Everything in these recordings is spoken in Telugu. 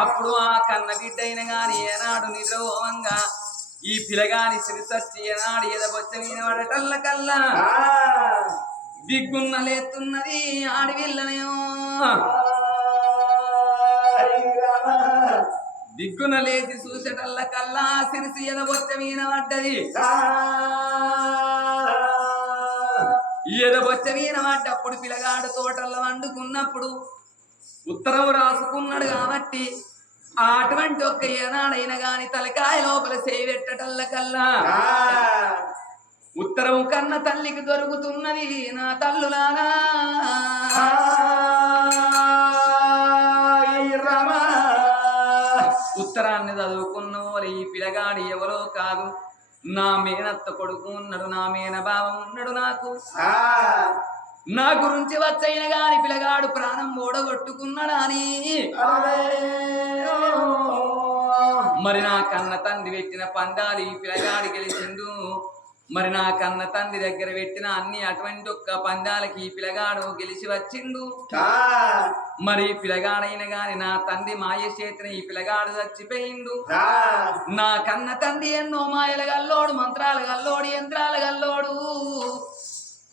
అప్పుడు ఆ కన్న బిడ్డ అయిన గాని ఏనాడు నిద్రపోవంగా ఈ పిలగాని సిరిసచ్చి ఏనాడు ఎదబొచ్చ మీద పడటల్ల కల్లా దిగ్గున్న లేతున్నది ఆడవిల్లనేమో దిగ్గున లేచి చూసేటల్ల కల్లా సిరిసి ఎదబొచ్చ మీద పడ్డది. ఎదబొచ్చ మీద పడ్డప్పుడు పిలగాడు తోటల్లో వండుకున్నప్పుడు ఉత్తరం రాసుకున్నాడు కాబట్టి అటువంటి ఒక్క ఏనాడైనా గాని తలకాయ లోపల చేపెట్టటల్ల కల్లా ఉత్తరం కన్న తల్లికి దొరుకుతున్నది. నా తల్లులారా ఉత్తరాన్ని చదువుకున్న వాళ్ళు ఈ పిలగాడు ఎవరో కాదు, నా మేనత్త కొడుకు ఉన్నాడు, నా మేన భావం ఉన్నాడు. నా గురించి వచ్చైన గాని పిలగాడు ప్రాణం ఓడగొట్టుకున్నాడా అని మరి నా కన్న తండ్రి పెట్టిన పందాలు ఈ పిలగాడి గెలిచిండు. మరి నా కన్న తండ్రి దగ్గర పెట్టిన అన్ని అటువంటి ఒక్క పందాలకి ఈ పిలగాడు గెలిచి వచ్చిండు. మరి పిలగాడైన గాని నా తండ్రి మాయ చేతిన ఈ పిలగాడు చచ్చిపోయిండు. నా కన్న తండ్రి ఎన్నో మాయల గల్లోడు, మంత్రాల గల్లోడు, యంత్రాల గల్లోడు.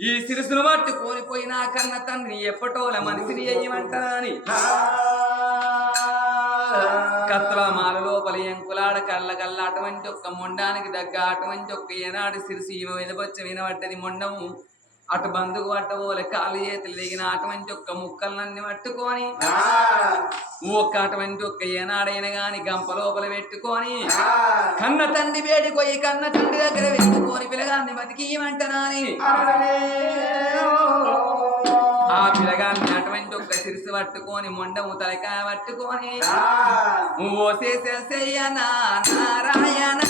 ఈ సిరుసును పట్టు కోల్పోయి నా కన్న తండ్రి ఎప్పటోల మనిషిని అయ్యమంటారా అని కత్తుల మాల లోపల ఎంకులాడ కళ్ళ కళ్ళ అటువంటి ఒక్క మొండానికి దగ్గ అటువంటి ఒక్క ఏనాడు సిరిసి ఎదబొచ్చ వినబడ్డది. మొండము అటు బంధుకు పట్టబోలే కాళ్ళు చేతులు దిగిన అటువంటి ఒక్క ముక్కలన్నీ పట్టుకొని ఒక్క అటువంటి ఒక్క ఏనాడైనా గాని గంప లోపల పెట్టుకొని కన్న తండ్రి వేడిపోయి కన్న తండ్రి దగ్గర పెట్టుకొని పిలగాన్ని బతికియమంటనాని ఆ పిలగాన్ని అటువంటి ఒక్క సిరిసి పట్టుకొని మొండము తలకాయ పట్టుకొని ఓసేసయ్యనా నారాయణ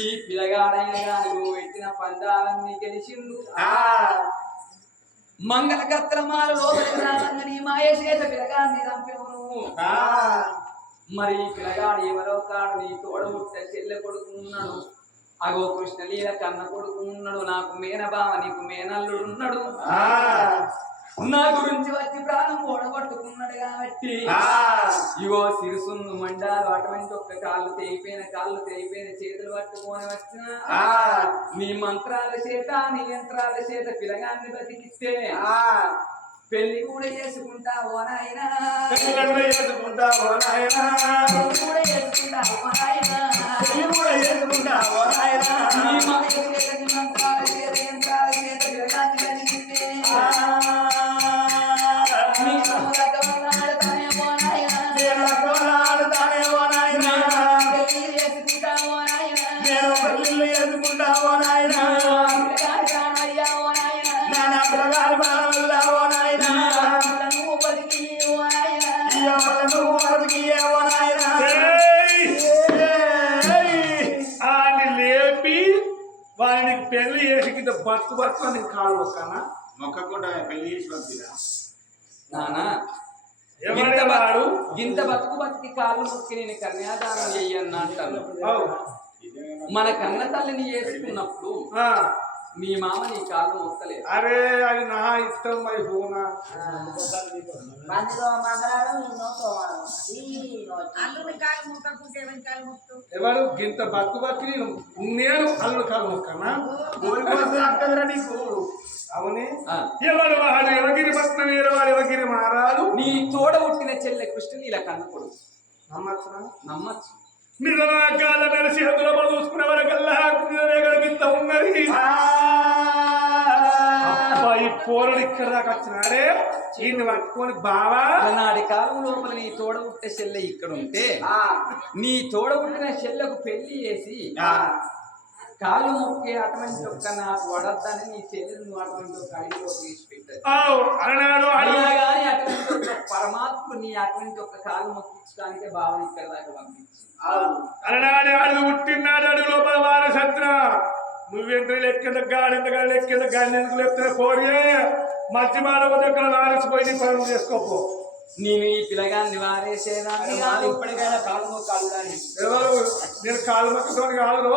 ఈ పిలగాడైన నువ్వు పెట్టిన పందాలన్నీ గెలిచిండు. మంగళకత్రమాల లోపలి మాయ చేత పిలగాన్ని చంపినవు. మరి పిలగాడు ఎవరో కాడు, నీ తోడముట్ట చెల్లె కొడుకు ఉన్నాడు, అగో కృష్ణలీల కన్న కొడుకు ఉన్నాడు, నాకు మేనబావ నీకు మేనల్లుడు ఉన్నాడు. నా గురించి వచ్చి ప్రాణం ఓడగొట్టుకున్నాడు కాబట్టి ఇగో సిరుసును మండాలు అటువంటి ఒక్క కాళ్ళు తెగిపోయిన చేతులు పట్టుకొని వచ్చిన నీ మంత్రాల చేత నీ యంత్రాల చేత పిలగాన్ని బతికిస్తే పెళ్లి కూడా చేసుకుంటావో నాయనా, మంత్రాల చేత యంత్రాల చేత పిలగాన్ని బతికిస్తే బతుకు బతుకు నీకు కాలు మొక్కనా మొక్కకుండా పెళ్లి చేసి పంపిరా నానా ఎవరు గింత బతుకు బతికి కాళ్ళు మొక్కి నేను కన్యాదానం చెయ్యన్న అంటాను. మన కన్న తల్లిని చేసుకున్నప్పుడు మీ మామ నీ కాళ్ళు మొక్కలేదు. అరే అది నా ఇష్టం మరి పోనా ఎవరు గింత బతుకు బతికి నేను అల్లుడు కాలు మొక్కనా నీకు అవునే ఎవరు వాడు ఎవగిరి పట్నం వాడు ఎవగిరి మారాలు నీ తోడ పుట్టిన చెల్లె కృష్ణలీల కన్నప్పుడు నమ్మచ్చునా నమ్మచ్చు. నిజమాకాల మెలిసి అందులో చూసుకునే వరకల్లా గింత ఉన్నది ఈ పోరడు ఇక్కడ దాకా వచ్చినాడే ఈయన్ని పట్టుకొని బావా నాటి కాలం లోపల నీ తోడ పుట్టే చెల్లె ఇక్కడ ఉంటే నీ తోడ పుట్టిన చెల్లెకు పెళ్లి చేసి కాళ్ళు మొక్కి అటువంటి ఒక్క నాకు వడద్దని నీ చెల్లెలు నువ్వు అటువంటి ఒక అడిగిలో తీసి పెట్టారు. కానీ అటువంటి ఒక పరమాత్ముడు నీ అటువంటి ఒక కాళ్ళు మొక్కించడానికే భావన ఇక్కడ దాకా పంపించి అలనాడు అడుగు పుట్టినాడు అడుగు లోపల వార సత్ర నువ్వెంత లెక్కింద గాడింత లెక్కింద గాడి ఎందుకు లేపుతున్నా కోరియే మధ్య మానవ దగ్గర వారిసిపోయి పనులు చేసుకోపో. నేను ఈ పిల్లగాన్ని వారేసేదాన్ని ఇప్పటికైనా కాలు మొక్కాలు ఎవరు నేను కాలు మొక్కతో కాదు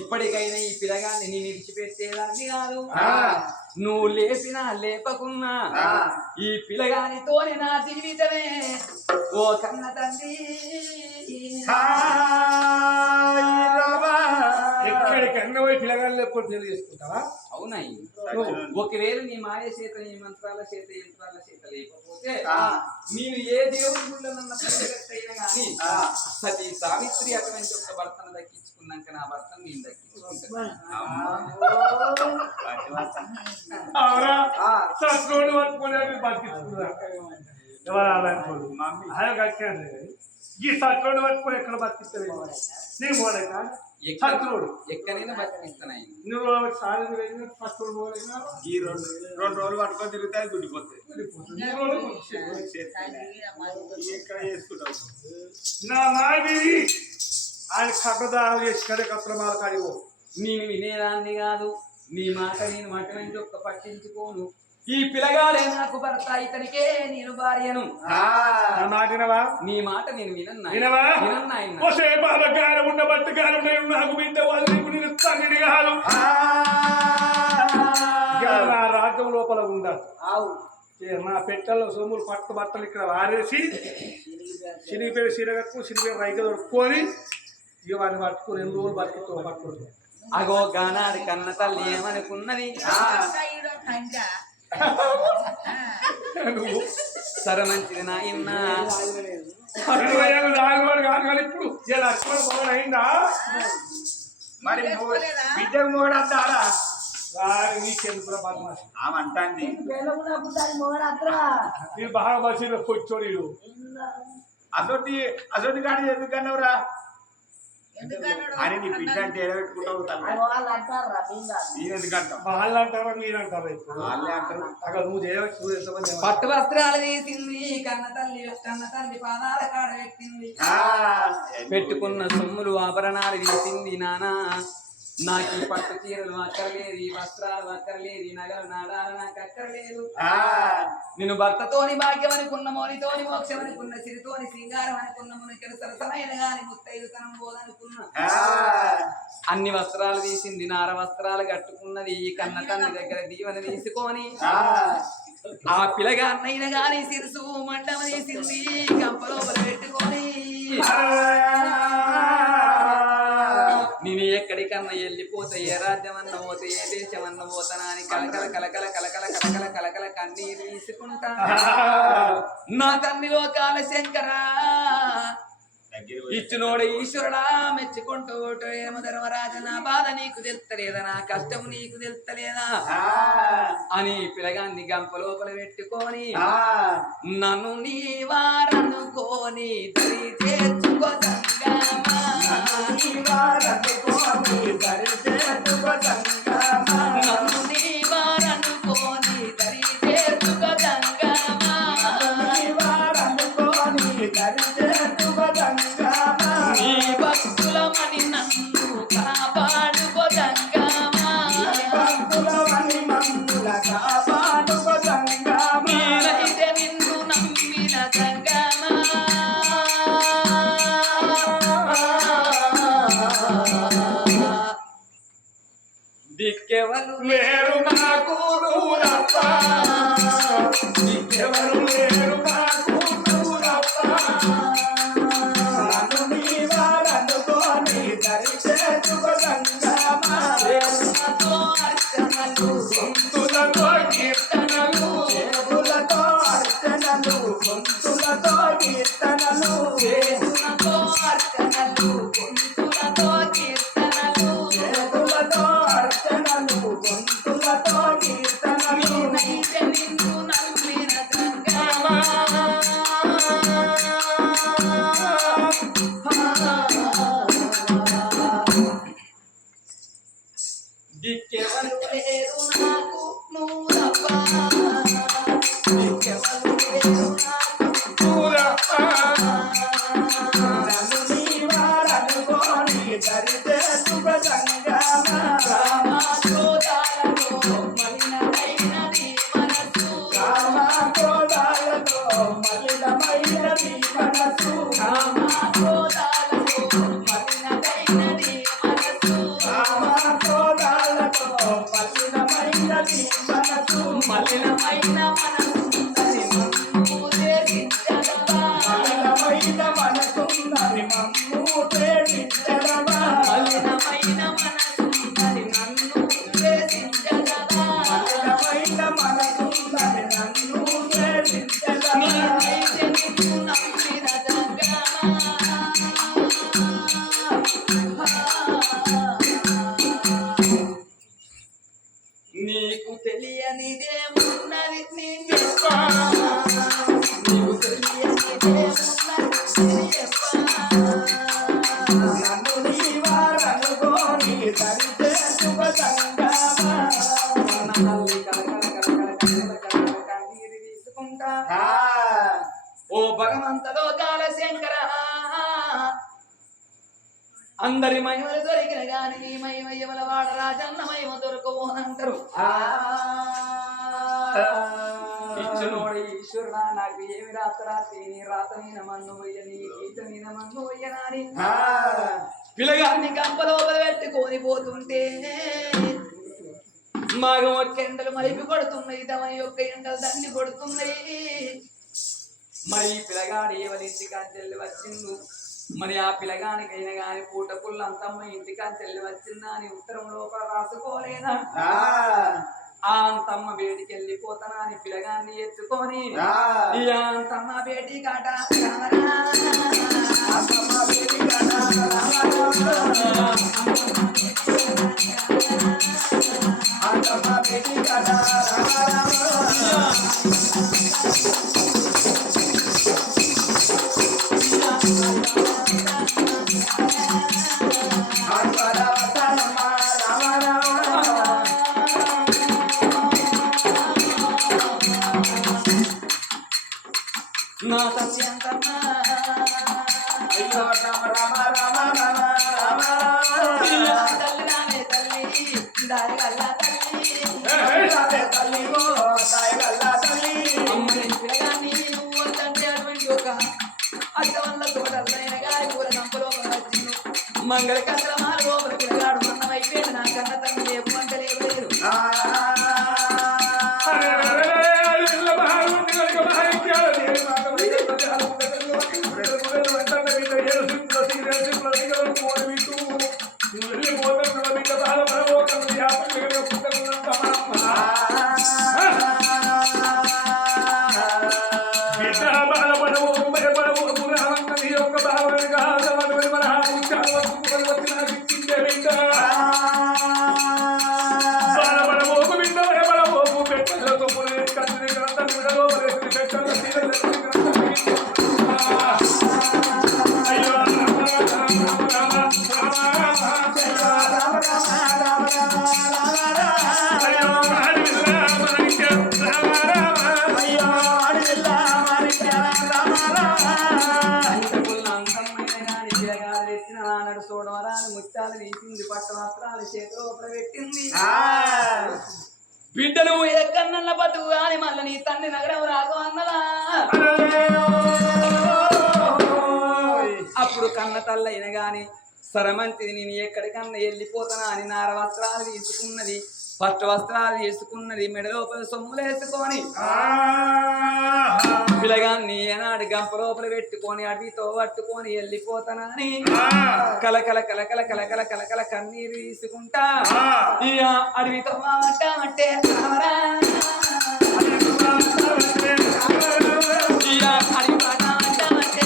ఇప్పటికైనా ఈ పిల్లగాన్ని నేను విడిచిపెట్టేదాన్ని కాదు. నువ్వు లేపినా లేపకున్నా ఈ పిల్లగానితోనే నా జీవితమే ఓ కన్న తండ్రి. ఎక్కడికన్నా పోయి పిల్లగాని లేకపోతే పెళ్లి చేసుకుంటావా? అవునాయి. ఒకవేళ నీ మాయ చేత నీ మంత్రాల చేత యంత్రాల చేత లేకపోతే నేను ఏ దేవుడి గుళ్ళనన్న అయినా కానీ సతీ సావిత్రి అటువంటి ఒక భర్తను దక్కించుకున్నాక నా భర్తను నేను దక్కించుకుంటాను. ఈ సత్రుడు పట్టుకొని ఎక్కడ బతికిస్తుంది నీ మోడక సత్రుడు ఎక్కడైనా బతికిస్తున్నాయి. నువ్వు ఫస్ట్ ఈ రెండు రోజులు పట్టుకొని తిరుగుతాయి గుడ్డిపోతాయి. నా మాది ఆయన కట్టదానం చేసి కడకత్రమాల కాడివో నేను వినేదాన్ని కాదు. నీ మాట నేను అటువంటి ఒక్క పట్టించుకోను. ఈ పిల్లగాడే నాకు భర్త, ఇతనికే నేను భార్యను. నీ మాట నేను వినన్నా రాజ్యం లోపల ఉండదు. నా పెట్టల్లో సొమ్ములు పట్టు బట్టలు ఇక్కడ వారేసి సినిపేరు సిరగట్టు సినిపేరు రైక దొరుకుకొని ఇక వాడిని పట్టుకొని 2 రోజులు బతుకుతో పట్టుకుంటాం. అగో గానాది కన్న తల్లి ఏమనుకున్నది, సరే మంచిది నాయన ఇప్పుడు అయిందా మరి బిడ్డకు మొగడంటారా? నీకెందుకు బదమాషి ఆమె అంటాంది బాగా మసీదు కూర్చోడు అసొంటి అసొంటి గాడి ఎందుకన్నావురా అని నీ బిడ్డ అంటే ఎడబెట్టుకుంటావు. నేనెందుకంటావు? వాళ్ళు అంటారా మీరంటారా? వాళ్ళే అంటారు. నువ్వు పట్టు వస్త్రాలు తీసింది కన్న తల్లి పాదాల కాడ పెట్టింది. పెట్టుకున్న సొమ్ములు ఆభరణాలు తీసింది. నానా నాకు ఈ పట్టు చీరలు అక్కర్లేదు, ఈ వస్త్రాలు అక్కర్లేదు, ఈ నగలు నాడాలు నాకు అక్కర్లేదు. నేను భర్తతోని భాగ్యం అనుకున్న, మౌనితోని మోక్షం అనుకున్న, సిరితోని సింగారం అనుకున్న, మునికలు సరసమైన గాని ముత్తైదుతనం పోదనుకున్నా. అన్ని వస్త్రాలు తీసింది, నార వస్త్రాలు కట్టుకున్నది. ఈ కన్న తండ్రి దగ్గర దీవెన తీసుకొని ఆ పిల్లగాన్నైనా గాని సిరుసు మండమ తీసింది, కంపలోపల పెట్టుకొని నేను ఎక్కడికన్నా వెళ్ళిపోతే, ఏ రాజ్యం అన్న పోతే, ఏ దేశం అన్న పోతానా అని కలకల కలకల కలకల కలకల కలకల కన్నీరు తీసుకుంటా. నా తండ్రి లోకాల శంకరా ఇచ్చినోడు ఈశ్వరుడా మెచ్చుకుంటూ ఏమో ధర్మరాజు, నా బాధ నీకు తెలుస్తలేదా, నా కష్టం నీకు తెలుస్తలేదా అని పిల్లగాన్ని గంప లోపల పెట్టుకొని నన్ను నీ వారనుకోని దరి చేర్చుకో సంగమా, నన్ను నీ వారనుకోని దరి చేర్చుకో సంగమా. నీ భక్తులమని నన్ను కాపాడుకో సంగమా, సంగమా దిక్కెవరు లేరు నాకు నువ్వు తప్ప నీకెవరు లేరు నాకు నువ్వు తప్ప నన్ను నీ వారనుకోని ధరిచే శుభగంగమా ప్రేమతో అర్చనలు గొంతులతో కీర్తనలు చేతులతో అర్చనలు గొంతులతో కీర్తనలు ప్రేమతో అర్చనలు గొంతులతో కీర్తనలు చేతులతో అర్చనలు గొంతులతో కీర్తనలు నైతే నిన్ను నమ్మిన సంగమా దిక్కెవరు లేరు నాకు నువ్వు తప్ప దిక్కెవరు లేరు నాకు నువ్వు తప్ప నన్ను నీ వారనుకోని ధరిచే శుభగంగమా కామక్రోధాలతో మలినమైనది మనసు కామక్రోధాలతో మలినమైనది మనసు కామక్రోధాలతో మలినమైనది మనసు కామక్రోధాలతో మలినమైనది మనసు మలినమైన మనసుందని మమ్ము దేశించగలవా మలినమైన మనసుందని మమ్ము ప్రేమించడమా మలినమైన మనసుందని నన్ను దేశించగలవా మలినమైన మనసుందని నన్ను ప్రేమించడమా నీవైతే నిన్ను నమ్మిన నీకు తెలియనిదేమున్నది నేను చెప్పా నీకు తెలియనిదేమున్నది నేను చెప్పా నన్ను నీ వారనుకోని ధరిచే శుభగంగమా కన్నీరు తీసుకుంటా ఓ భగవంతుడో కాలశంకర అందరి మహిమలు దొరికిన గాని నీ మహిమ ఎవల వాడ రాజన్న మహిమ దొరకబోనంటారు ఇచ్చునోడు ఈశ్వరుడా నాకు ఏమి రాత్రాత్రి నీ రాత మీద మన్ను వయ్య నీ గీత మీద మన్ను వయ్యనాని పిల్లగాన్ని కంపలోపల పెట్టుకొని పోతుంటే మగం ఒక్క ఎండలు మలిపి కొడుతున్నాయి తమ యొక్క ఎండలు దండి కొడుతున్నాయి మరి ఈ పిల్లగాడు ఎవరింటికాంచెల్లి వచ్చిండు మరి ఆ పిల్లగానికైనా గాని పూట పుల్లంతమ్మ ఇంటికాంచెల్లి వచ్చిందా అని ఉత్తరం లోపల రాసుకోలేదా ఆ అంతమ్మ బేటికి వెళ్ళిపోతానా అని పిల్లగాన్ని ఎత్తుకొని ఈ అంతమ్మ బేటి కాట అంతమ్మ బేటి కాట అంతమ్మ బేటి కాట నా తల్లి అంతమ్మ అయ్యో రామ రామ రామ రామ రామ తల్లి రామే తల్లి దారి గల్లా తల్లి తల్లి ఓ సాయి గల్లా తల్లి అమ్మని పిల్లగాన్ని నువ్వు వద్దంటే అటువంటి ఒక అక్క వల్ల తోటలైన గారి కూర కంపలో వచ్చిండు మంగళ కసరమాల లోపల పిల్లగాడు మన్నమైపోయాడు నా కన్న తల్లి లేపు అంటే లేవలేదు ముత్యాలు నీసింది పట్ట వస్త్రాలు చేతిలో పెట్టింది బిడ్డను ఎక్కడన్న బతుకు కానీ మళ్ళీ నీ తండ్రి నగరం రాకు అన్నదా కన్న తల్లైన గాని సరమంతిది నేను ఎక్కడికన్నా వెళ్ళిపోతానా అని నార వస్త్రాలు తీసుకున్నది, పట్టు వస్త్రాలు తీసుకున్నది, మెడ లోపల సొమ్ములు వేసుకొని పిల్లగాన్ని ఏనాడు గంప లోపల పెట్టుకొని అడవితో పట్టుకొని వెళ్ళిపోతానని కలకల కలకల కలకల కలకల కన్నీరు తీసుకుంటా ఇక అడవితో అంటే అడవి పాట అంటే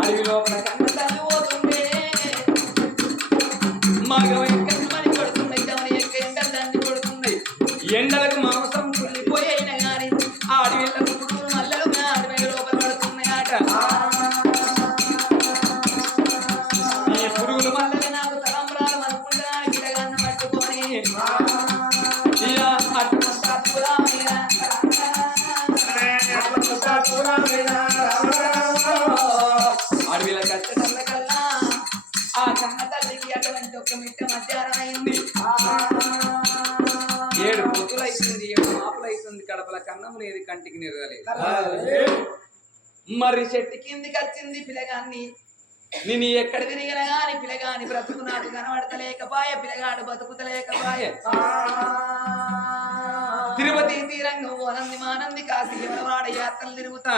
అడవి లోపల కన్న తల్లి పోతుండే మగ ఎక్కడి కొడుతుంది ఎండలు దండి కొడుతుంది ఎండలకు మాంసం కుళ్ళిపోయిన గాని ఆ అడవిలకు పురుగులు మల్లలు అడవి లోపల పడుతున్నాయట ఈ పురుగులు మల్లలు నాకు తలంబరాలు అనుకుంటానికి గిడగాన్ని పట్టుకొని అడవిల కచ్చటల్ల కల్లా ఆ కన్న తల్లికి అటువంటి ఒక మిట్ట మధ్యాహ్నం అయింది, 7 పొత్తులు అవుతుంది, 7 మాపులు అవుతుంది, కడపల కన్నం లేదు, కంటికి నిరగలేదు. మరి చెట్టు కిందికి వచ్చింది పిల్లగాన్ని, నేను ఎక్కడ తిరిగిన గాని పిల్లగాని బ్రతుకు నాకు కనబడతలేకపాయ, పిల్లగాడు బతుకుతలేకపాయ. తిరుపతి తీరంగా ఓనంది మానంది కాశీ ఎవరవాడ యాత్రలు తిరుగుతా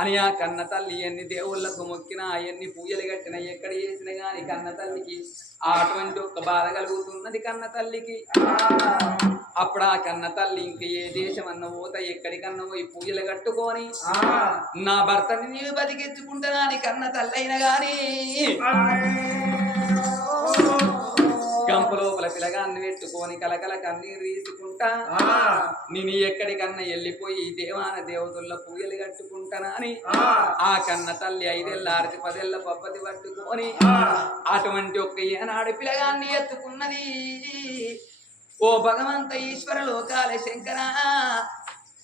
అని ఆ కన్న తల్లి ఎన్ని దేవుళ్లకు మొక్కినా ఎన్ని పూజలు కట్టినా ఎక్కడ చేసినా గాని కన్న తల్లికి అటువంటి ఒక్క బాధ కలుగుతున్నది కన్న తల్లికి. అప్పుడు ఆ కన్న తల్లి ఇంక ఏ దేశం అన్న పోత ఎక్కడికన్నా పోయి పూజలు కట్టుకొని నా భర్తని నేను బతికించుకుంటున్నా అని కన్న తల్లైన గాని గంప లోపల పిల్లగాన్ని పెట్టుకొని కలకల కన్నీరు తీసుకుంటా నేను ఎక్కడికన్నా వెళ్ళిపోయి దేవాన దేవతల్లో పూజలు కట్టుకుంటానా అని ఆ కన్న తల్లి 5 ఏళ్ళ 10 ఏళ్ళ పప్పది పట్టుకొని అటువంటి ఒక్క ఏనాడు పిల్లగాన్ని ఎత్తుకున్నది. ఓ భగవంత ఈశ్వర లోకాల శంకర,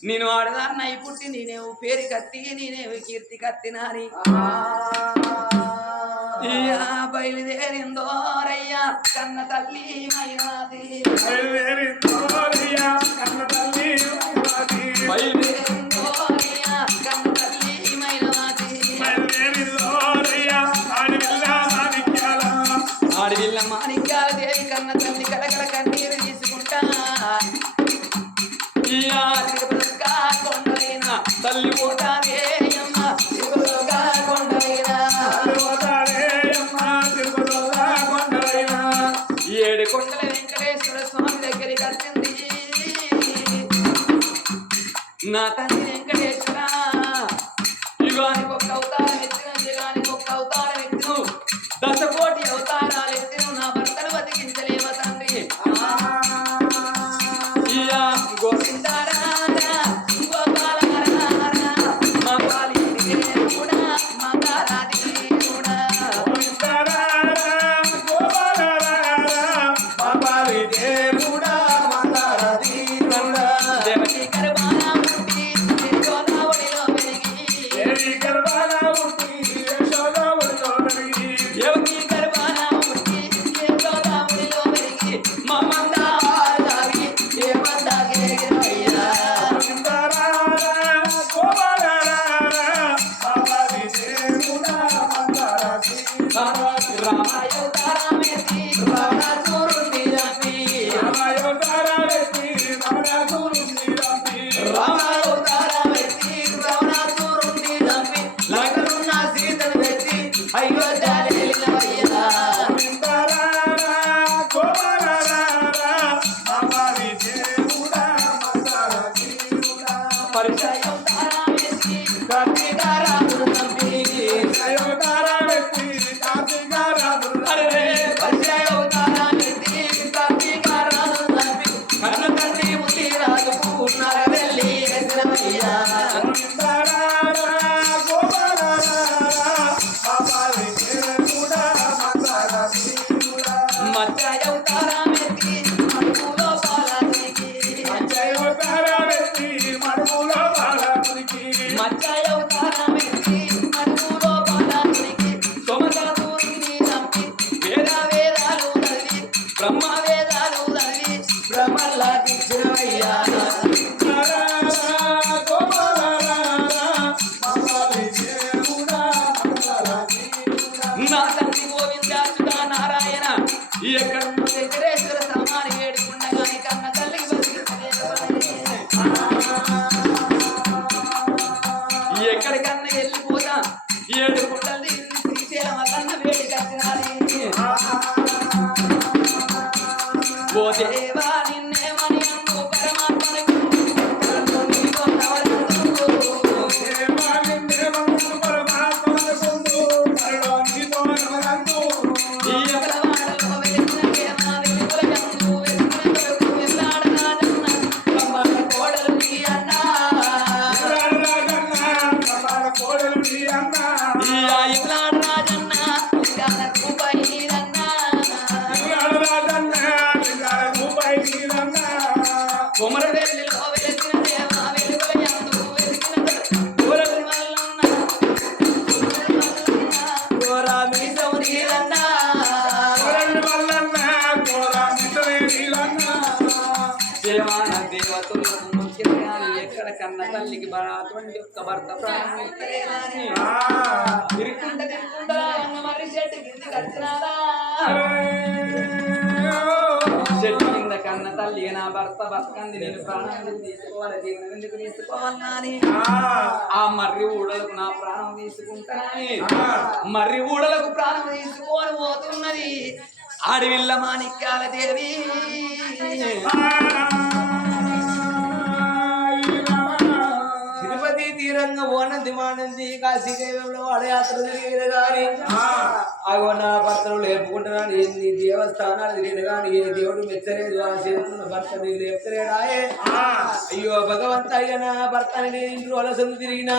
నేను ఆడదాన్నై పుట్టి నేనేవు పేరు కత్తి నేనేవు కీర్తి కత్తినాని బయలుదేరిందోరయ్యా కన్న తల్లి మైనాది, బయలుదేరిందోరయ్యా కన్న తల్లి బయలుదేరిందోరయ్యా కన్న తల్లి మైనాది, బయలుదేరిందోరయ్యా ఆడవిల్ల మాణిక్యాల దేవి కన్న తల్లి కలకల కన్నీరు తీసుకుంటా కొండైనా తల్లి పోతానే అమ్మ కొండైనా 7 కొండల వెంకటేశ్వర స్వామి దగ్గరికి వచ్చింది. నా తండ్రి వెంకటేశ్వర యుగానికి ఒక అవతారం ఎత్తిన, యుగానికి ఒక అవతారం ఎత్తిను, 10 కోటి అవతారాలు ఎత్తిను, నా భర్తను బతికించలేవ తండ్రి. గోవిందారా గోపాల మా పాలి కూడా మంగళాది కూడా దేవకి గర్భాన పుట్టి యశోదావుడిలో పెరిగి, దేవకి గర్భాన పుట్టి యశోదావుడిలో పెరిగి మా మందారి ఏ మందాగిరయ్యా రామాయోతారామెత్తి రావణాసురుణ్ణి చంపి, రామాయోతారామెత్తి రావణాసురుణ్ణి చంపి లగ్నున్న సీతను పెట్టి అయోధ్యలేలినవయ్యా పరిచయోతారామెత్తి కార్తీకారాముడు చంపి, కన్న తండ్రి ముతి రాజుకు నరవెల్లి వేసినవయ్యా మత్స్యవతారామెత్తి మడుగులో పాలకునికి, మత్స్యవతారామెత్తి మడుగులో పాలకునికి సోమదాసురుణ్ణి చంపి వేదాలు చదివి బ్రహ్మ వేదాలు చదివి బ్రహ్మల్లాగిచ్చినవయ్యా కొమరవెల్లిలో వెలిసిన దేవ వెలుగులయందు వెలిసిన ఊరలి మల్లన్న కోరా మీసవు నీరన్నా దేవాన దేవతలకు ముఖ్యంగా ఎక్కడ కన్న తల్లికి అటువంటి ఒక్క భర్త ప్రాణం తిరుక్కుంటా తిరుక్కుంటా అన్న మరి చెట్టు కింద కచ్చినారా చెట్టు కింద కన్న తల్లి నా భర్త బతకంది నేను ప్రాణం తీసుకోవాలి జీవనం ఎందుకు తీసుకోవాలని ఆ మర్రి ఊడలకు నా ప్రాణం తీసుకుంటానని మర్రి ఊడలకు ప్రాణం తీసుకొని పోతున్నది అడవిల్ల మాణిక్యాల దేవి తిరుపతి తీరంగా ఓనంది మానంది కాశీదేవంలో వాడయాత్ర తిరిగేది కానీ అగో నా భర్తను లేపుకుంటున్నాను ఎన్ని దేవస్థానాలు తిరిగేది కానీ ఏ దేవుడు మెచ్చలేదు ఆ చేస్తున్న భర్తని లేపుతలేడాయే అయ్యో భగవంత అయ్య నా భర్తని నేను ఇంట్లో వలసలు తిరిగినా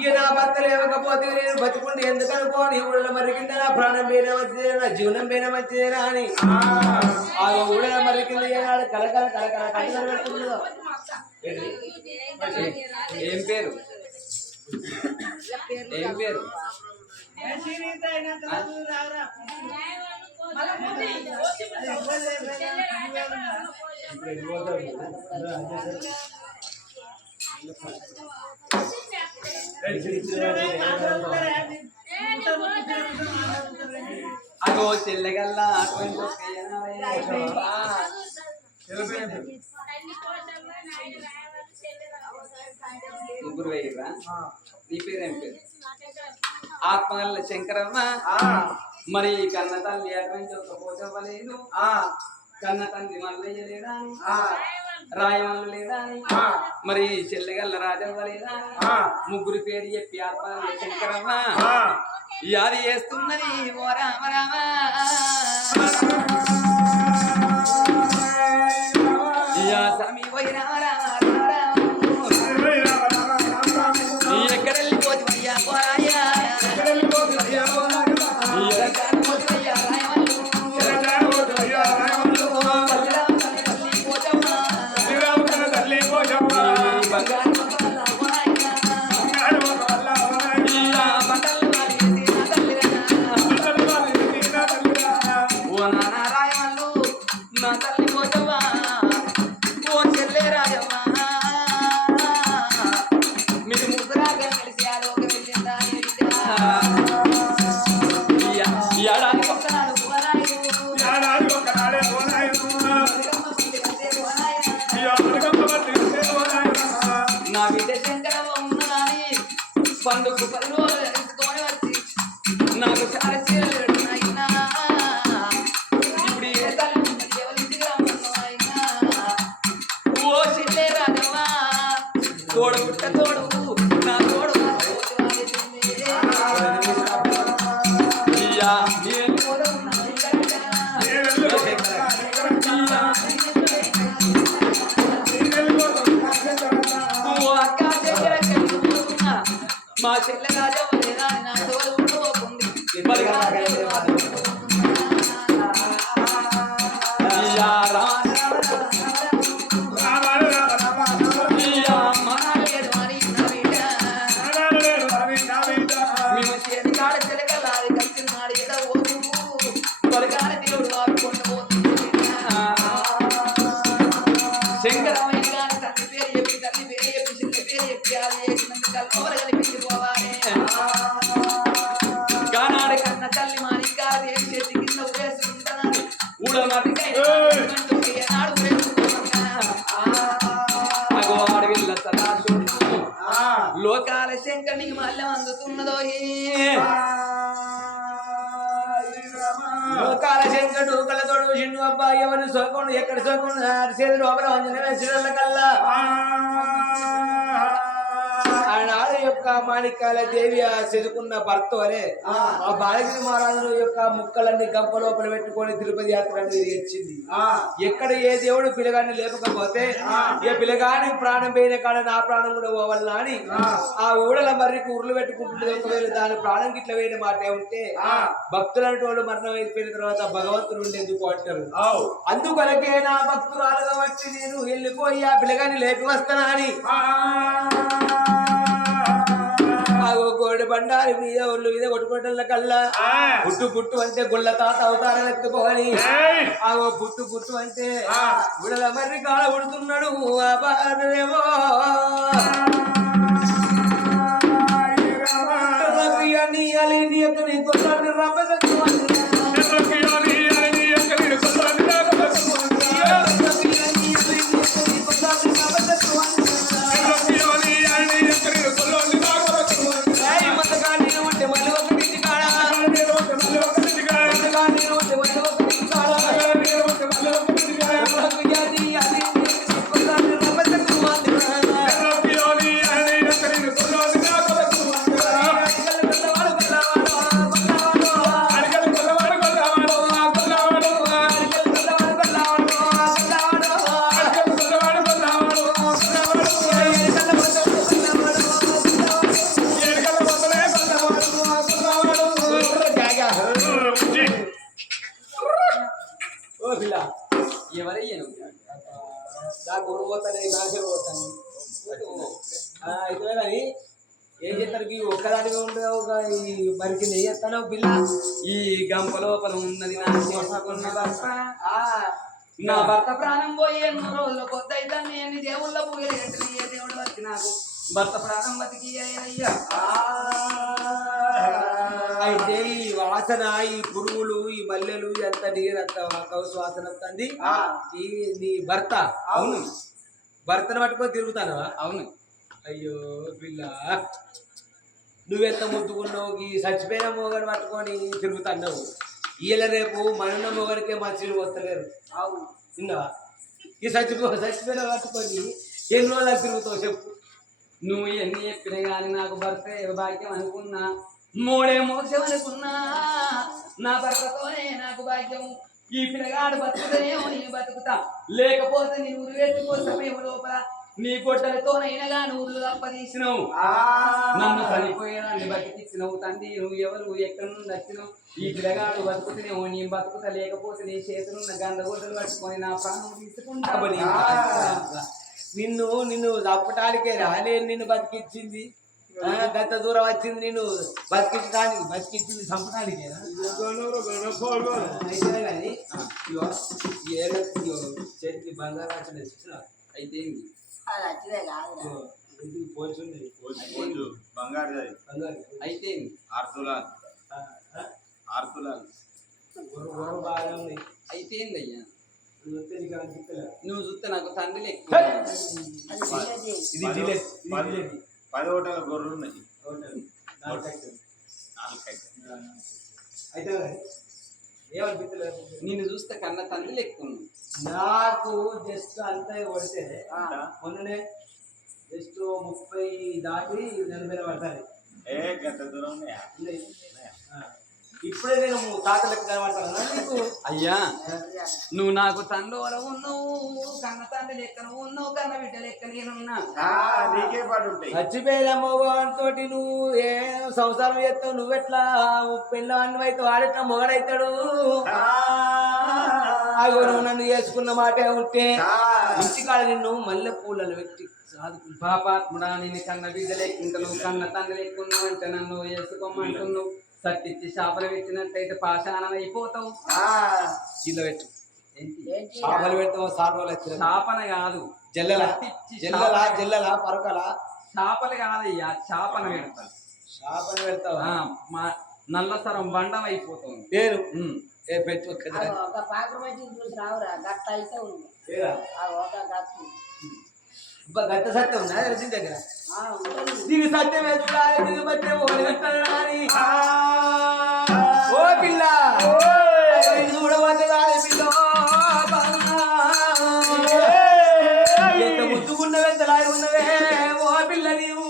ఇక నా భర్త లేవకపోతే నేను బతికుంటే ఎందుకు అనుకోని ఊళ్ళో మరికింద నా ప్రాణం పైన వచ్చేదే నా జీవనం పైన వచ్చేదేనా అని ఆ ఊళ్ళ మరికింద కలకల కలకల కలకల పెడుతుందో ఏం పేరు ఏం పేరు అగో చెల్లెగల్లా అటువంటి ముగ్గురు వేయరా నీ పేరేం పేరు ఆత్మగల్ల శంకరమ్మ మరి కన్న తల్లి అటువంటి ఒక పోచవ్వలేదు కన్న తండ్రి మల్లయ్య లేదా రాయమల్లు లేదా మరి చెల్లెగల్ల రాజవ్వ లేదా ముగ్గురు పేరు చెప్పి ఆత్మగల్ల శంకరమ్మ యాది చేస్తున్నది ఓ రామ రామ స్వామి పోయినా ఎక్కడ వెళ్ళిపోతు అయ్యా పోరాయ్యా నా తల్లి పోతవా ఓ చెల్లె రాజవ్వ మీరు ముగ్గురాగా కలిసి ఆలోక వెళ్ళిందా ఏడాది ఒక్కనాడు నా బిడ్డ శంకరమ్మ ఉన్నదాని పండుగ 10 రోజులు తీసుకొని వచ్చి నాకు చాలా చీరలు పెడుతున్నాయినా ఇప్పుడు ఏ తల్లి ఎవరింటికి రమ్మన్నా అయినా ఓ చెల్లె రాజవ్వ తోడు పుట్ట తోడు నా తోడు మా చెల్లె రాజవ్వ లేదా నా తోడు ఉండిపోతుంది మేము చేతి కాడ చెలకలాడి కచ్చిన నాడు ఎడ ఓరు పలకాని దేవుడు వాడుకుంటూ పోతుంది శంకరమయ్య గారి తండ్రి పేరు చెప్పి తల్లి పేరు చెప్పి చిన్న పేరు చెప్పి అది చేసినందుకు కల్పవర కనిపించిపోవాలి గానాడు కన్న తల్లి మాణిక్యాలు ఏం చేతి కింద ఉరేసుకుంటానని ఊడమతికై నాడు అగో అడవిల్ల సదాశుడు లోకాల శంకరునికి మల్లెం అందుతున్నదో లోకాల శంకరుడు కళ్ళతోడు చిన్ను అబ్బాయి ఎవరిని సోకుండా ఎక్కడ సోకుండా అరిసేది లోపల వంజన కల్లా ఆనాడు యొక్క మాణిక్యాల దేవి చదువుకున్న భర్త అనే ఆ బాలగిరి మహారాజు యొక్క ముక్కలన్నీ గంప లోపల పెట్టుకొని తిరుపతి యాత్ర అనేది వచ్చింది. ఎక్కడ ఏ దేవుడు పిల్లగాన్ని లేపకపోతే ఏ పిల్లగాని ప్రాణం పోయిన కాడ నా ప్రాణం కూడా పోవాలని అని ఆ ఊడల మర్రికి ఉర్లు పెట్టుకుంటుంది. ఒకవేళ దాని ప్రాణం గిట్ల వేయని మాట ఉంటే భక్తులంటే వాళ్ళు మరణం అయిపోయిన తర్వాత భగవంతుడు ఉండేందుకు అంటారు. అందుకొరకే నా భక్తురాలుగా వచ్చి నేను వెళ్ళిపోయి ఆ పిల్లగాని లేపి వస్తానా అని కోడి బండారి మీద ఒళ్ళు మీద కొట్టుకోవటం కల్లా పుట్టు పుట్టు అంటే గుళ్ళ తాత అవతారం ఎత్తుకోని ఆగో పుట్టు పుట్టు అంటే గుడల మర్రి కాడ ఉడుతున్నాడు ఏమో ఎవరయ్యాను నాకు పోతాను పోతాను అయితే ఏం చేస్తారు ఒక్కదానిగా ఉండవు మరికి ఏం చేస్తాను పిల్ల ఈ గంప లోపల ఉన్నది నా భర్త ప్రాణం పోయి ఎన్నో రోజుల కొద్ది నేను దేవుళ్ళ పూజలు కట్టిన ఏ దేవుడు వచ్చి నాకు భర్త ప్రాణం బతికి అయ్యా. అయితే ఈ వాసన ఈ పురుగులు ఈ మల్లెలు ఎంత నీరంత కౌసు వాసన వస్తుంది. నీ భర్త అవును భర్తను పట్టుకొని తిరుగుతానా? అవును. అయ్యో పిల్ల నువ్వెంత ముద్దుకున్నావు ఈ చచ్చిపోయిన మోగని పట్టుకొని తిరుగుతున్నావు. ఈయన రేపు మనున్న మోగనికే మంచిలు వస్తలేరు. అవును విన్నావా? ఈ చచ్చిపోయిన పట్టుకొని ఎన్ని రోజులు తిరుగుతావు చెప్పు. నువ్వు ఎన్ని చెప్పినా కానీ నాకు భర్త భాగ్యం అనుకున్నా, మూడే మోక్షం అనుకున్నా. నా భర్తతోనే నాకు భాగ్యం. ఈ పిల్లగాడు బతుకుతానేమో నేను బతుకుతా, లేకపోతే నేను ఉరివేసుకో సమయం లోపల నీ గొడ్డలతోనైనా నువ్వు తప్పదీసినావు. నన్ను చనిపోయేదాన్ని బతికిచ్చినావు. తండ్రి నువ్వు ఎవరు ఎక్కడి నుండి వచ్చినావు? ఈ పిల్లగాడు బతుకుతేనేమో నేను బతుకుతా, లేకపోతే నీ చేతులున్న గందగొడ్డలు పట్టుకొని నా ప్రాణం తీసుకుంటా. నిన్ను చప్పటానికే నేను నిన్ను బతికిచ్చింది. గంత దూరం వచ్చింది నిన్ను బతికిచ్చింది చంపటానికేనా? అయితే కానీ చేతికి బంగారు వచ్చిన అయితే బంగారు అయితే బాగా ఉంది. అయితే ఏందయ్యా నువ్వు చూస్తే నాకు తండ్రి లెక్క. ఇది 10 హోటల్ గొర్రెలు ఉన్నాయి. అయితే ఏమనిపించలేదు నిన్ను చూస్తే కన్నా తండ్రి లెక్క ఉన్నావు. నాకు జస్ట్ అంతా కొడితే మొన్ననే జస్ట్ 30 దాటి 40 పడతాయి. గంట దూరం ఉన్నాయా? ఇప్పుడే నేను తాత లెక్క కనబడతాను నీకు. అయ్యా నువ్వు నాకు తండ్రి ఉన్నావు, కన్న తండ్రి లెక్కను ఉన్నావు, కన్న బిడ్డ లెక్క నేనున్నా. నీకే పడి ఉంటాయి. చచ్చిపోయిన మొగతో నువ్వు ఏ సంసారం చేస్తావు? నువ్వెట్లా పెళ్ళాన్ని అయితే వాడెట్లా మొగడైతాడు? అగో నువ్వు నన్ను చేసుకున్న మాట ఉంటే ఇంటికాడ నిన్ను మల్లె పూలను పెట్టి పాపాత్ముడా, నేను కన్న బిడ్డ లెక్కింటను, కన్న తండ్రి లెక్కున్నావు అంటే నన్ను వేసుకోమంటున్నావు. సట్టిచ్చి చేపలు పెట్టినట్టయితే పాషాణం అయిపోతావు. ఇలా పెట్టు చేపలు పెడతావు. సార్వలు చేపన కాదు, జల్లలా పరకలా చేపలు కాదయ్యా, చేపన పెడతాను. చేపలు పెడతావు. మా నల్లసరం బండం అయిపోతుంది. పేరు పెట్టు గత సత్యం ఉందా తెలిసిన దగ్గర? నీకు సత్యం ఎదురాలి, నీకు సత్యం ఓడగట్టాలి. ఓ పిల్ల చూడవద్దు కాదు పిల్ల, ఎంత ముద్దుకున్నవే ఎంత లాగి ఉన్నవే ఓ పిల్ల నీవు.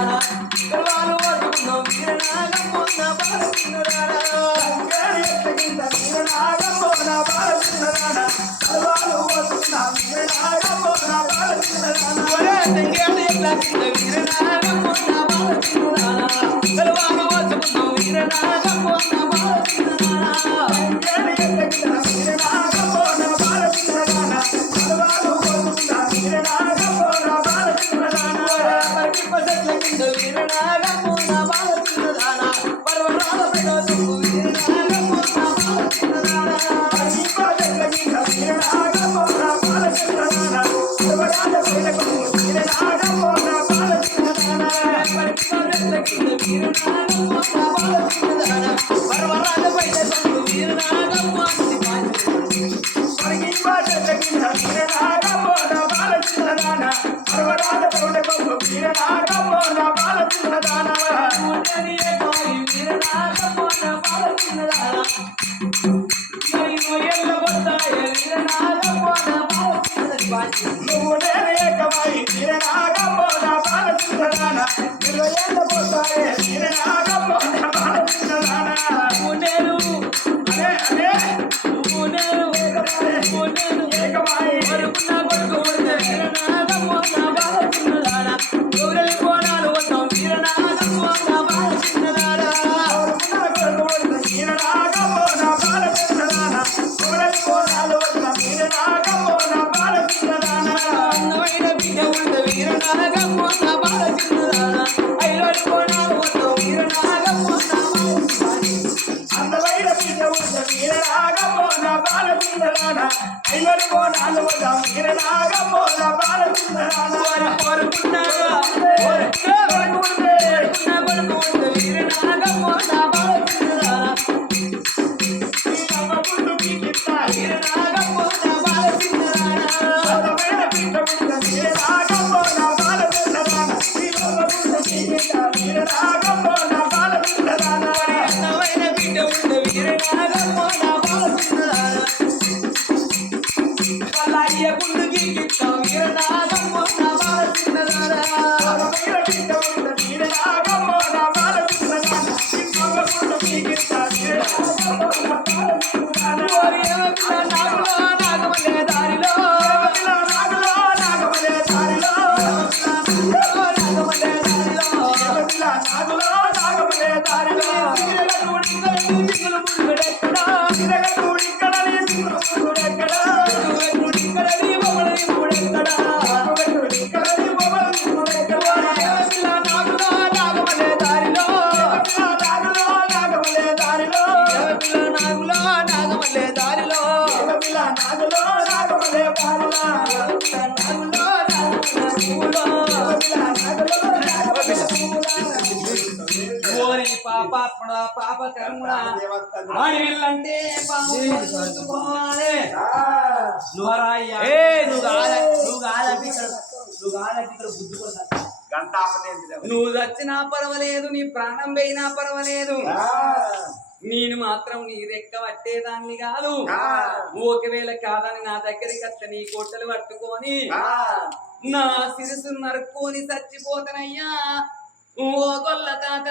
చిన్నదానా వాళ్ళు పట్టుకున్నాం వీరనాగమ్మ నా బాల చిన్నదానా తెంగేడు ఎట్లా కింద వీరనాగమ్మ నా బాల చిన్నదానా వాళ్ళు పట్టుకున్నాం వీరనాగమ్మ నా బాల చిన్నదానా పాప కర్ముడా ఆడిల్లంటే నువ్వు చచ్చినా పర్వాలేదు, నీ ప్రాణం పోయినా పర్వాలేదు, నేను మాత్రం నీ రెక్క పట్టేదాన్ని కాదు. ఒకవేళ కాదని నా దగ్గరికి వస్తే నీ కొట్టలు పట్టుకొని నా శిరసు నరుక్కొని చచ్చిపోతానయ్యా ఓ గొల్ల తాత.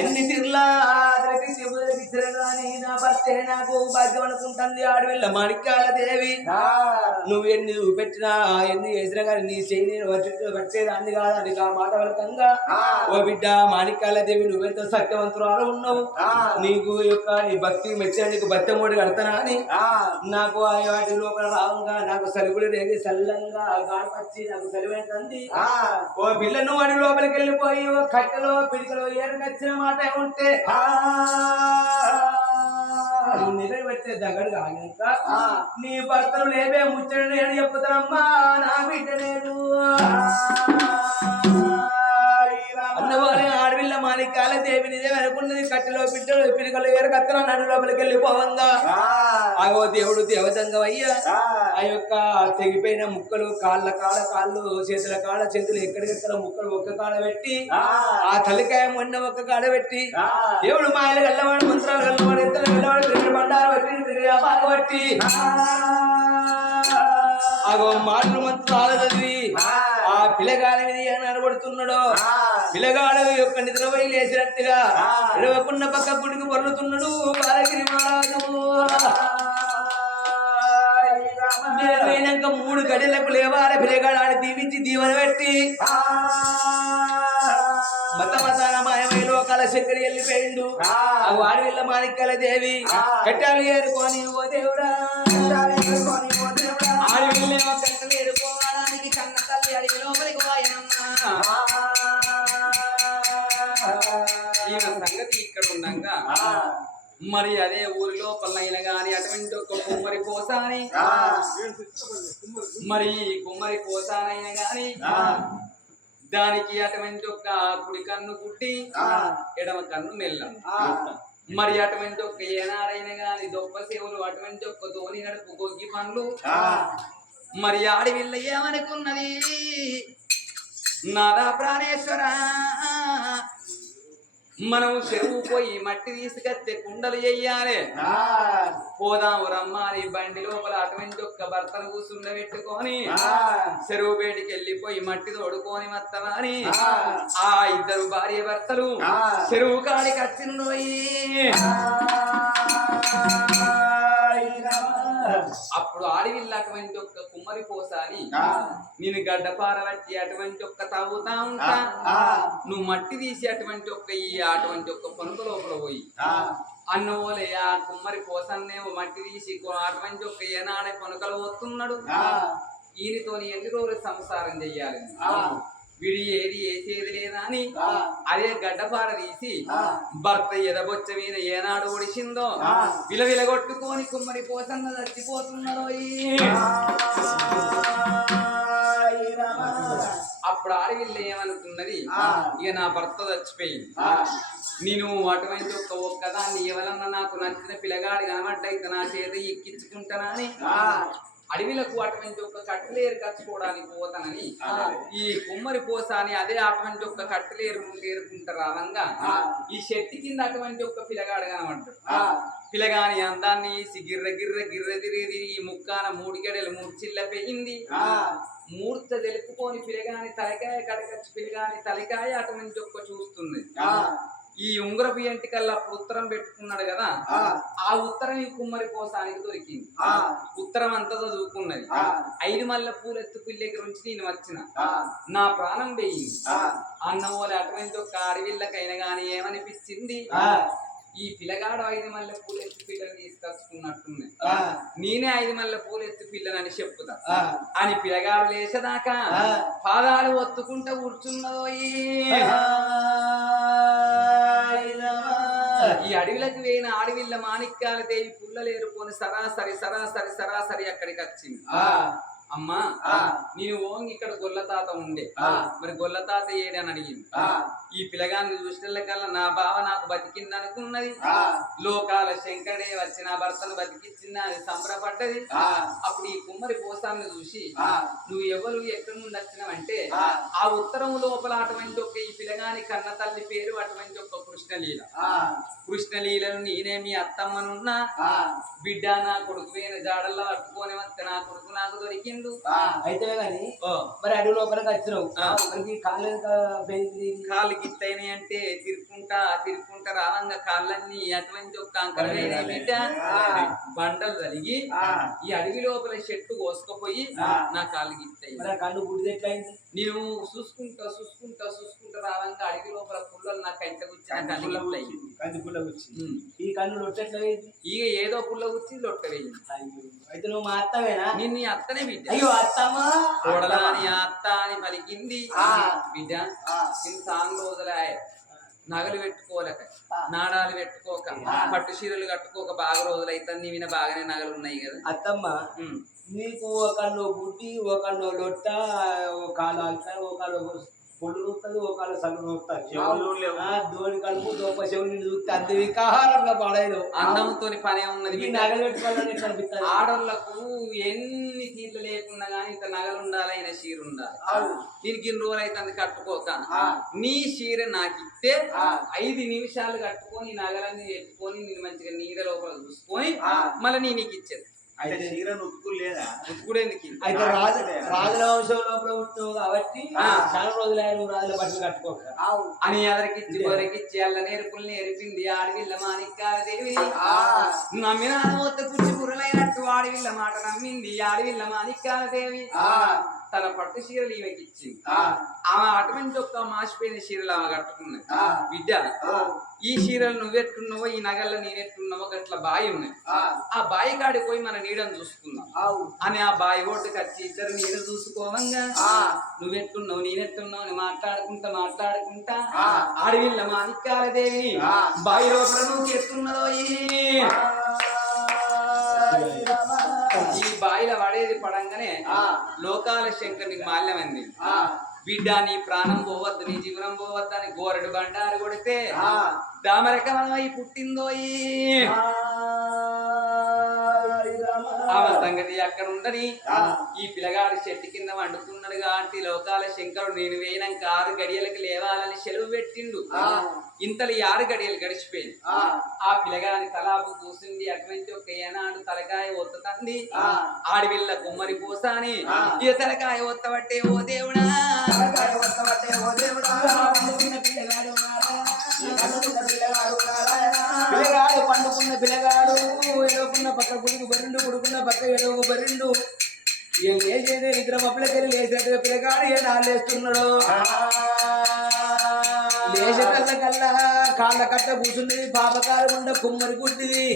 ఎన్ని తిర్లా నా భర్తే నాకు భాగ్యం అనుకుంటుంది ఆడవిల్ల మాణిక్యాల దేవి. నువ్వు ఎన్ని పెట్టినా ఎన్ని చేసినా కానీ నీ చేయి నేను పట్టేదాన్ని కాదని ఆ మాట వలకంగా ఓ బిడ్డ మాణిక్యాల దేవి నువ్వెంతో సత్యవంతురాలు ఉన్నావు, నీకు యొక్క నీ భక్తి మెచ్చిన నీకు బత్తెమోడి కడతానా అని నాకు వాటి లోపల రావంగా నాకు సలుగులు రేగి సల్లంగా గాడపచ్చి నాకు సలివైతుంది. ఓ పిల్లను వాడి లోపలికి వెళ్ళిపోయి ఓ కట్టెలో పిడికలో ఏరు నచ్చిన మాట ఉంటే నిలవి వచ్చే దగ్గర కాగినాక నీ భర్తలు లేవే ముచ్చడి అని చెప్పుతానమ్మా నా బిడ్డ లేదు అన్నవారి ఆడవిల్ల మాణిక్యాల దేవి నిజే అనుకున్నది. కట్టెలో పిట్టలు పిడికలు ఏరు కత్తన నడు లోపలికి వెళ్ళిపోవంగా ఆగో దేవుడు దేవతంగం అయ్యా ఆ యొక్క తెగిపోయిన ముక్కలు కాళ్ళు చేతుల కాళ్ళ చేతులు ఎక్కడికెక్కడ ముక్కలు ఒక్క కాడ పెట్టి ఆ తలకాయ మొన్న ఒక్క కాడ పెట్టి దేవుడు మాయలు గల్లవాడు మంత్రాలు గల్లవాడు ఎత్తలు గల్లవాడు బండారు బట్టి బాగా బట్టి అగో మాటలు మంత్రాలు చదివి ఆ పిల్లగాడి మీద ఏం అనబడుతున్నాడో పిల్లగాడు యొక్క నిద్రపోయి లేచినట్టుగా ఇడవకున్న పక్క గుడికి పొర్లుతున్నాడు బాలగిరి మహారాజు. పోయినాక 3 గడిలకు లేవాలి పిల్లగాడాన్ని దీవించి దీవెన పెట్టి మతమతాన మాయమై లోకాల శంకరి వెళ్ళిపోయిండు. ఆ వాడి వెళ్ళ మాణిక్యాల దేవి కట్టాలు ఏరుకొని ఓ దేవుడా ఆడి వెళ్ళేమో కట్టలు ఏరుకోవడానికి కన్న తల్లి అడిగి లోపలికి పోయనమ్మా. ఈయన సంగతి ఇక్కడ ఉండగా మరి అదే ఊరి లోపలైనా గాని అటువంటి ఒక కుమ్మరి పోసాని మరి కుమ్మరి పోసానైనా గాని దానికి అటువంటి ఒక కుడి కన్ను కుట్టి ఎడమ కన్ను మెల్ల. మరి అటువంటి ఒక ఏనాడైనా గాని దొప్ప సేవలు అటువంటి ఒక ధోని నడుపు గొగ్గి పనులు మరి ఆడి వీళ్ళ ఏమనుకున్నది నాదా ప్రాణేశ్వర మనం చెరువు పోయి మట్టి తీసుకొస్తే కుండలు చెయ్యాలి పోదాము రమ్మని బండి లోపల అటువంటి ఒక్క భర్తను కూర్చుండబెట్టుకొని చెరువు బయటికి వెళ్ళిపోయి మట్టి తోడుకొని మత్తమని ఆ 2 భార్య భర్తలు చెరువు కాడికి వచ్చిండోయి. అప్పుడు ఆడివిల్ల అటువంటి ఒక్క కుమ్మరి పోసాని నేను గడ్డపారబట్టి అటువంటి ఒక్క తవ్వుతా ఉంటా నువ్వు మట్టి తీసి అటువంటి ఒక్క అటువంటి ఒక్క పొనుక లోపల పోయి అన్నోలే ఆ కుమ్మరి పోసన్నేమో మట్టి తీసి అటువంటి ఒక్క ఏనాడే పొనుకలు పోతున్నాడు. ఈయనతోని ఎన్ని రోజులు సంసారం చెయ్యాలి విడి ఏది వేసేది లేదా అని అదే గడ్డపార తీసి భర్త ఎదబొచ్చ మీద ఏనాడు ఒడిసిందో విలవిలగొట్టుకొని కుమ్మరి పోసన్న చచ్చిపోతున్నారో. అప్పుడు ఆడవిల్ల ఏమనుకున్నది ఇక నా భర్త చచ్చిపోయింది నేను అటువంటి ఒక్కదాన్ని ఎవరన్నా నాకు నచ్చిన పిల్లగాడు కనబడ్డైతే నా చేత ఎక్కించుకుంటానా అని అడవిలకు అటువంటి ఒక కట్టెలేరు కచ్చుకోవడానికి పోతానని ఈ కుమ్మరి పోసాని అదే అటువంటి ఒక కట్టెలేరుకుంటారు రావంగా ఈ చెట్టు కింద అటువంటి ఒక పిల్లగాడు కనబడ్డాడు. పిల్లగాని అందాన్ని గిర్ర గిర్ర గిర్ర తిరిగి ముక్కాన 3 గడలు 3 చిల్ల పెయింది. మూర్త తెలుపుకొని పిల్లగాని తలకాయ కడకచ్చి పిల్లగాని తలకాయ అటువంటి ఒక్క చూస్తుంది. ఈ ఉంగరపు ఎంటికల్లా అప్పుడు ఉత్తరం పెట్టుకున్నాడు కదా ఆ ఉత్తరం ఈ కుమ్మరి పోసానికి దొరికింది. ఉత్తరం అంతా చదువుకున్నది 5 మల్లె పూలు ఎత్తు పిల్లకి నుంచి నేను వచ్చిన నా ప్రాణం పోయింది అన్నవాళ్ళు అటువంటి ఒక అడవిళ్ళకైనా గాని ఏమనిపించింది ఈ పిల్లగాడు 5 మల్లె పూలు ఎత్తు పిల్లని తీసుకొచ్చుకున్నట్టున్నాయి నేనే 5 మల్లె పూలు ఎత్తు పిల్లని చెప్పుతా అని పిల్లగాడు లేచదాకా పాదాలు ఒత్తుకుంటూ కూర్చున్నదో. ఈ అడవిలకు వేయిన ఆడవిళ్ళ మాణిక్యాల దేవి పుల్లలేరుకొని సరాసరి సరాసరి సరాసరి అక్కడికి వచ్చింది. అమ్మా నేను ఓంగి ఇక్కడ గొల్లతాత ఉండే మరి గొల్లతాత ఏడి అని అడిగింది. ఈ పిల్లగాన్ని చూసినకల్లా నా బావ నాకు బతికింది అనుకున్నది. లోకాల శంకరుడే వచ్చి నా భర్తను బతికిచ్చింది అని సంబరపడ్డది. అప్పుడు ఈ కుమ్మరి పోసాన్ని చూసి నువ్వు ఎవరు ఎక్కడి నుండి వచ్చినావంటే ఆ ఉత్తరం లోపల అటువంటి ఒక ఈ పిల్లగాని కన్న తల్లి పేరు అటువంటి ఒక కృష్ణలీల. కృష్ణలీలను నేనే మీ అత్తమ్మనున్నా బిడ్డ నా కొడుకు వేన జాడల్లో పట్టుకొని వస్తే నా కొడుకు నాకు దొరికింది. అయితే గాని మరి అడవి లోపలికి వచ్చినావు కాళ్ళు గిత్తైనాయి అంటే తిరుక్కుంటా రావంగా కాళ్ళన్నీ అటువంటి ఒక అంకరమైన బిడ్డ బండలు జరిగి ఈ అడవి లోపల చెట్టు కోసుకుపోయి నా కాళ్ళు గిత్తాయి. కళ్ళు గుడి ఎట్లయింది నేను చూసుకుంటా రావంగా అడవి లోపల పుల్లలు నా కంట కూర్చి కంది పుల్ల కూర్చి ఈ కన్ను లొట్టెట్లా ఇక ఏదో పుల్ల కూర్చి లొట్ట వేయింది. అయితే నువ్వు మా అత్తవేనా? నిన్ను అత్తనే బిడ్డ. అయ్యో అత్తమ్మా కోడలాని అత్త అని పలికింది బిడ్డ. నేను సాంగ్ రోజులాయ నగలు పెట్టుకోలేక నాడాలు పెట్టుకోక పట్టు చీరలు కట్టుకోక బాగా రోజులైతే నీ విన బాగానే నగలు ఉన్నాయి కదా అత్తమ్మ. నీకు ఒకళ్ళు బుడ్డి ఒకళ్ళు లొట్ట ఒకళ్ళు అంకర ఒకళ్ళు పొళ్ళు నూస్తుంది ఒకళ్ళు సగం నూస్తుంది దోని కలుపు దోప చెవులు చూస్తే అంత వికారంగా పడేది. అందంతో పనే ఉన్నది. నగలు పెట్టుకోవాలని కనిపిస్తుంది. ఆడోళ్లకు ఎన్ని తీర్లు లేకుండా గానీ ఇంత నగలు ఉండాలి అయిన చీర ఉండాలి. దీనికి ఇన్ని రోజులు అయితే అంత కట్టుకోక నీ చీర నాకు ఇస్తే 5 నిమిషాలు కట్టుకొని నగలన్నీ పెట్టుకొని నేను మంచిగా నీడ లోపల చూసుకొని మళ్ళీ నీకు ఇచ్చేది. అయితే చీరను ఉతుకులు లేదా ఉతుకుడేందుకు అయితే రాజుల వంశం లోపల పుట్టినావు కాబట్టి చాలా రోజులు ఆయన రాజుల బట్టలు కట్టుకోక అని అదరికిచ్చి గొరకిచ్చి అల్ల నేర్పులు నేర్పింది ఆడవిల్ల మాణిక్యాల దేవి నమ్మిన మూత కుచ్చి పురలైనట్టు ఆడవిల్ల మాట నమ్మింది ఆడవిల్ల మాణిక్యాల దేవి తన పట్టు చీరలు ఈమెకిచ్చింది ఆమె అటువంటి ఒక్క మాసిపోయిన చీరలు ఆమె కట్టుకున్నది బిడ్డ ఈ చీరలు నువ్వెట్టున్నావో ఈ నగల్లో నేనెట్టున్నావో గట్ల బాయి ఉన్నాయి ఆ బాయి కాడికి పోయి మన నీడను చూసుకుందాం అని ఆ బాయి ఒడ్డుకి వచ్చి ఇద్దరు నీడ చూసుకోవంగా నువ్వెట్టున్నావు నేనెట్టున్నావు అని మాట్లాడుకుంటా ఆడవిల్ల మాణిక్యాల దేవి బాయి లోపల నువ్వు ఎత్తున్నదో ఈ బాయిల పడేది పడంగానే లోకాల శంకర్నికి మాల్యమైంది బిడ్డ నీ ప్రాణం పోవద్దు నీ జీవనం పోవద్దు అని గోరడు బండారు కొడితే దామరకమై పుట్టిందో ఆమె సంగతి అక్కడ ఉండని ఈ పిల్లగాడు చెట్టు కింద వండుతున్నాడు కాబట్టి లోకాల శంకరుడు నేను వేయినాక 6 గడియలకు లేవాలని సెలవు పెట్టిండు ఇంతలో 6 గడియలు గడిచిపోయింది ఆ పిల్లగాని తలాపు కూసింది అటువంటి ఒక ఏనాడు తలకాయ ఒత్తుతంది ఆడివిల్ల కుమ్మరి పోసాని ఈ తలకాయ ఒత్తబట్టే ఓ దేవుడా పిల్లగాడు పండుకున్న పిల్లగాడు ఎడవకున్న పక్క గుడుకు బరిండు గుడుకున్న పక్క ఎడవకు బరిండు లేచేదే నిద్ర మబ్బులకెళ్ళి లేచినట్టుగా పిల్లగాడు ఏ నాలేస్తున్నాడు లేచే కళ్ళ కాళ్ళ కట్ట కూర్చున్నది పాపకాలు ఉండ కుమ్మరి గుడ్డిది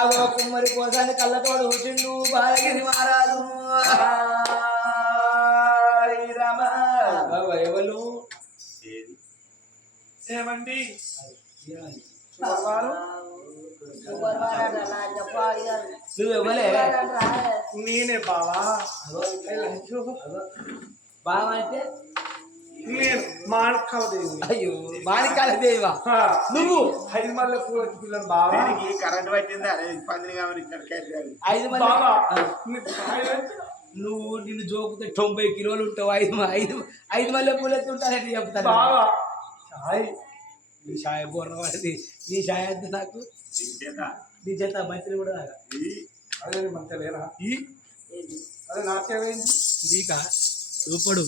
ఆగో కుమ్మరి కోసాన్ని కళ్ళతోడు కూర్చుండు బాలగిరి మహారాజు ఎవరు ఏమండి నువ్వెవలే నేనే బావా బావా అంటే నేను మాణిక్యాల దేవి అయ్యో మాణిక్యాల దేవా నువ్వు 5 మల్లె పూల పిల్లని బావా దీనికి కరెంట్ పట్టిందా పందిని కాబట్టి ఇక్కడ 5 మంది బావా నువ్వు నిన్ను జోకుతే 90 కిలోలు ఉంటావు 5 మల్లె పూలు ఎత్తుంటానని చెప్తాను బావా నీ షాయ బోర్ర పడింది నీ షాయ అంత నాకు నీ చేత మంచిని కూడా అదే మంచిగా లేరా అదే నాకేమైంది నీకా రూపడు